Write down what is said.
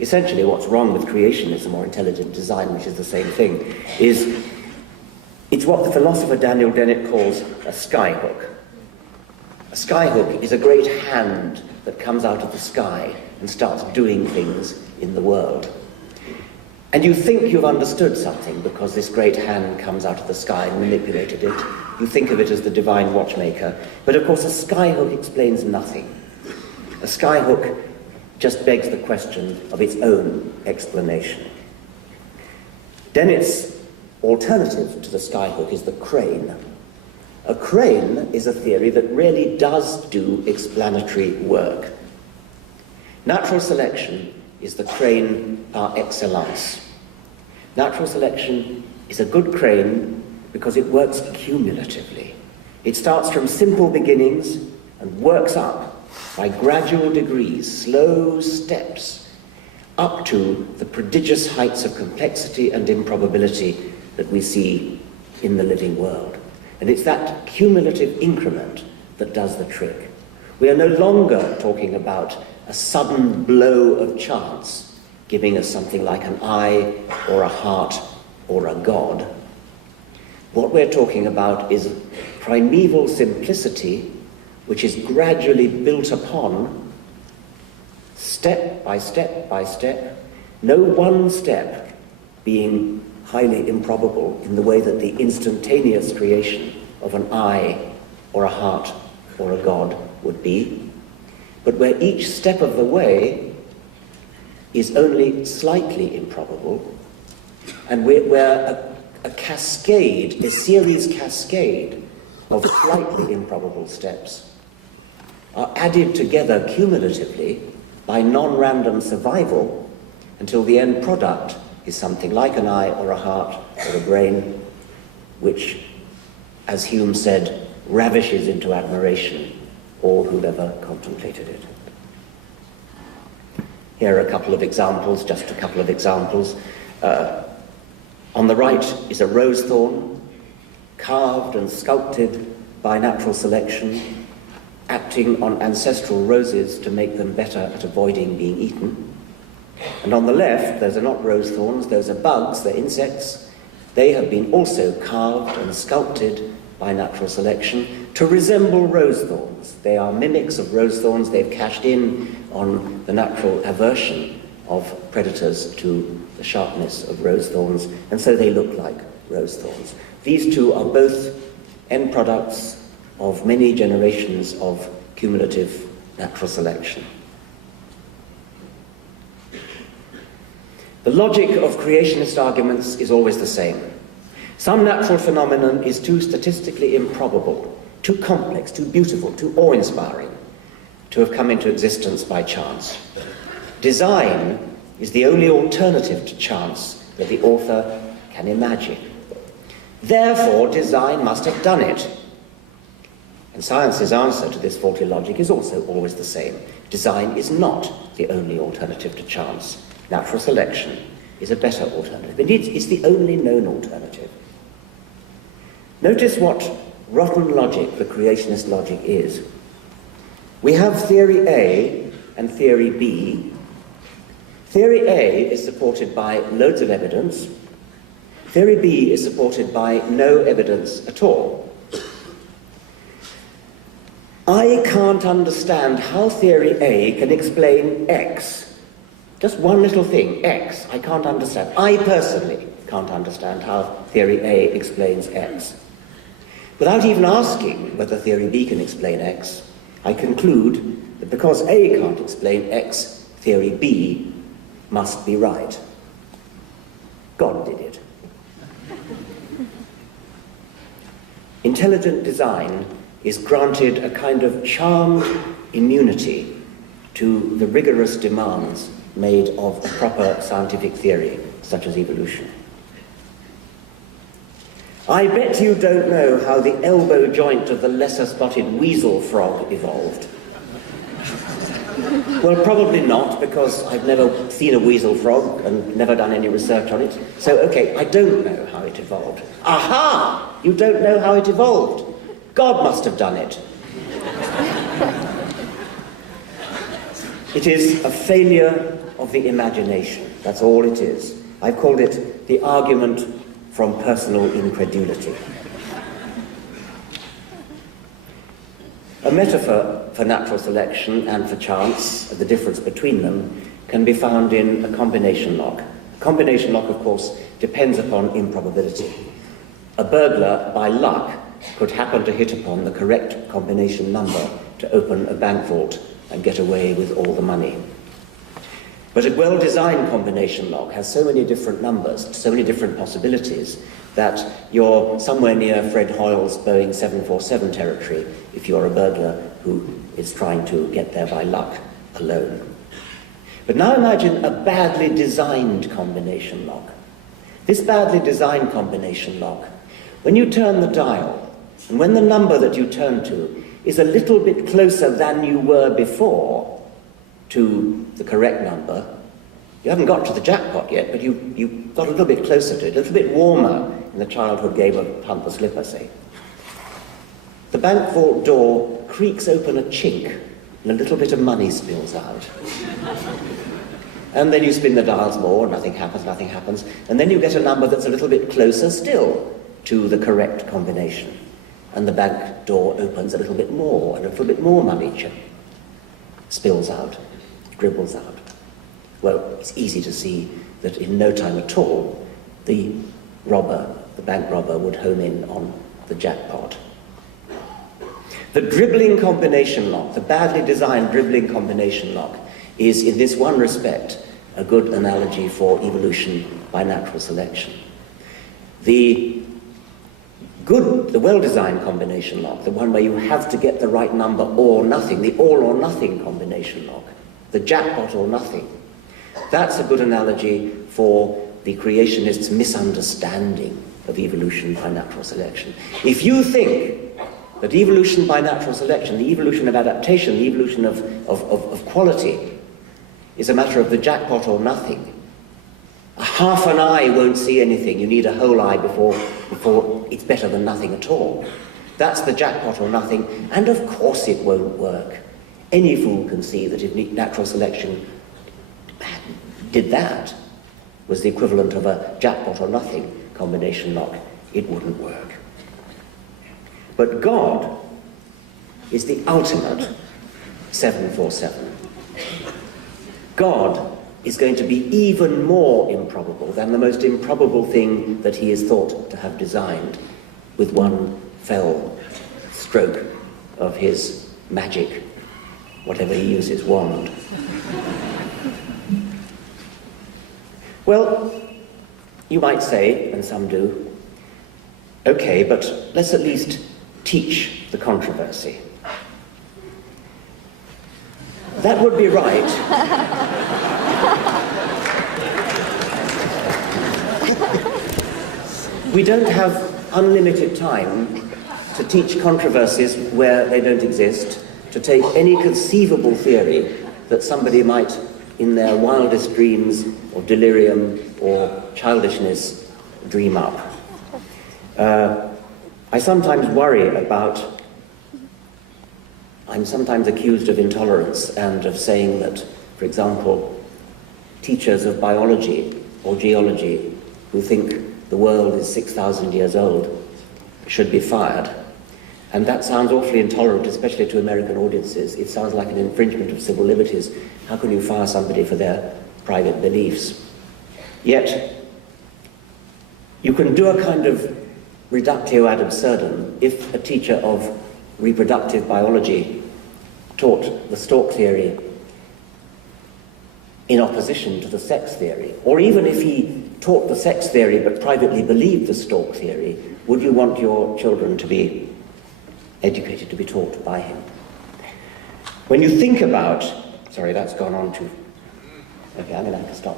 Essentially, what's wrong with creationism or intelligent design, which is the same thing, is it's what the philosopher Daniel Dennett calls a skyhook. A skyhook is a great hand that comes out of the sky and starts doing things in the world. And you think you've understood something because this great hand comes out of the sky and manipulated it. You think of it as the divine watchmaker. But of course, a skyhook explains nothing. A skyhook just begs the question of its own explanation. Dennett's alternative to the skyhook is the crane. A crane is a theory that really does do explanatory work. Natural selection is the crane par excellence. Natural selection is a good crane because it works cumulatively. It starts from simple beginnings and works up by gradual degrees, slow steps, up to the prodigious heights of complexity and improbability that we see in the living world. And it's that cumulative increment that does the trick. We are no longer talking about a sudden blow of chance giving us something like an eye or a heart or a god. What we're talking about is primeval simplicity, which is gradually built upon, step by step by step, no one step being highly improbable in the way that the instantaneous creation of an eye or a heart or a god would be, but where each step of the way is only slightly improbable, and where a cascade, a series cascade of slightly improbable steps are added together cumulatively by non-random survival until the end product is something like an eye or a heart or a brain, which, as Hume said, ravishes into admiration all who've ever contemplated it. Here are a couple of examples, just a couple of examples. On the right is a rose thorn, carved and sculpted by natural selection, acting on ancestral roses to make them better at avoiding being eaten. And on the left, those are not rose thorns, those are bugs, they're insects. They have been also carved and sculpted by natural selection to resemble rose thorns. They are mimics of rose thorns. They've cashed in on the natural aversion of predators to the sharpness of rose thorns, and so they look like rose thorns. These two are both end products of many generations of cumulative natural selection. The logic of creationist arguments is always the same. Some natural phenomenon is too statistically improbable, too complex, too beautiful, too awe-inspiring to have come into existence by chance. Design is the only alternative to chance that the author can imagine. Therefore, design must have done it. And science's answer to this faulty logic is also always the same. Design is not the only alternative to chance. Natural selection is a better alternative. Indeed, it's the only known alternative. Notice what rotten logic the creationist logic is. We have theory A and theory B. Theory A is supported by loads of evidence. Theory B is supported by no evidence at all. I can't understand how theory A can explain X. Just one little thing, X, I can't understand. I personally can't understand how theory A explains X. Without even asking whether theory B can explain X, I conclude that because A can't explain X, theory B must be right. God did it. Intelligent design is granted a kind of charmed immunity to the rigorous demands made of a proper scientific theory, such as evolution. I bet you don't know how the elbow joint of the lesser-spotted weasel frog evolved. Well, probably not, because I've never seen a weasel frog and never done any research on it. So, okay, I don't know how it evolved. Aha! You don't know how it evolved. God must have done it. It is a failure of the imagination. That's all it is. I've called it the argument from personal incredulity. A metaphor for natural selection and for chance, the difference between them, can be found in a combination lock. A combination lock, of course, depends upon improbability. A burglar, by luck, could happen to hit upon the correct combination number to open a bank vault and get away with all the money. But a well-designed combination lock has so many different numbers, so many different possibilities, that you're somewhere near Fred Hoyle's Boeing 747 territory if you're a burglar who is trying to get there by luck alone. But now imagine a badly designed combination lock. This badly designed combination lock, when you turn the dial, and when the number that you turn to is a little bit closer than you were before to the correct number, you haven't got to the jackpot yet, but you got a little bit closer to it, a little bit warmer in the childhood game of Punt the Slipper, say. The bank vault door creaks open a chink, and a little bit of money spills out. And then you spin the dials more, nothing happens, and then you get a number that's a little bit closer still to the correct combination. And the bank door opens a little bit more, and a little bit more money spills out, dribbles out. Well, it's easy to see that in no time at all, the bank robber, would home in on the jackpot. The dribbling combination lock, the badly designed dribbling combination lock, is in this one respect a good analogy for evolution by natural selection. The well-designed combination lock, the one where you have to get the right number or nothing, the all or nothing combination lock, the jackpot or nothing, that's a good analogy for the creationists' misunderstanding of evolution by natural selection. If you think that evolution by natural selection, the evolution of adaptation, the evolution of quality, is a matter of the jackpot or nothing, a half an eye won't see anything. You need a whole eye before it's better than nothing at all. That's the jackpot or nothing, and of course it won't work. Any fool can see that if natural selection did that, was the equivalent of a jackpot or nothing combination lock, it wouldn't work. But God is the ultimate 747. God is going to be even more improbable than the most improbable thing that he is thought to have designed with one fell stroke of his magic, whatever he uses, wand. Well, you might say, and some do, okay, but let's at least teach the controversy. That would be right. We don't have unlimited time to teach controversies where they don't exist, to take any conceivable theory that somebody might, in their wildest dreams or delirium or childishness, dream up. I sometimes worry about, I'm sometimes accused of intolerance and of saying that, for example, teachers of biology or geology who think the world is 6,000 years old should be fired. And that sounds awfully intolerant, especially to American audiences. It sounds like an infringement of civil liberties. How can you fire somebody for their private beliefs? Yet, you can do a kind of reductio ad absurdum if a teacher of reproductive biology taught the stork theory in opposition to the sex theory, or even if he taught the sex theory but privately believed the stork theory. Would you want your children to be educated, to be taught by him? When you think about, sorry, that's gone on to, okay, I'm going to have to stop.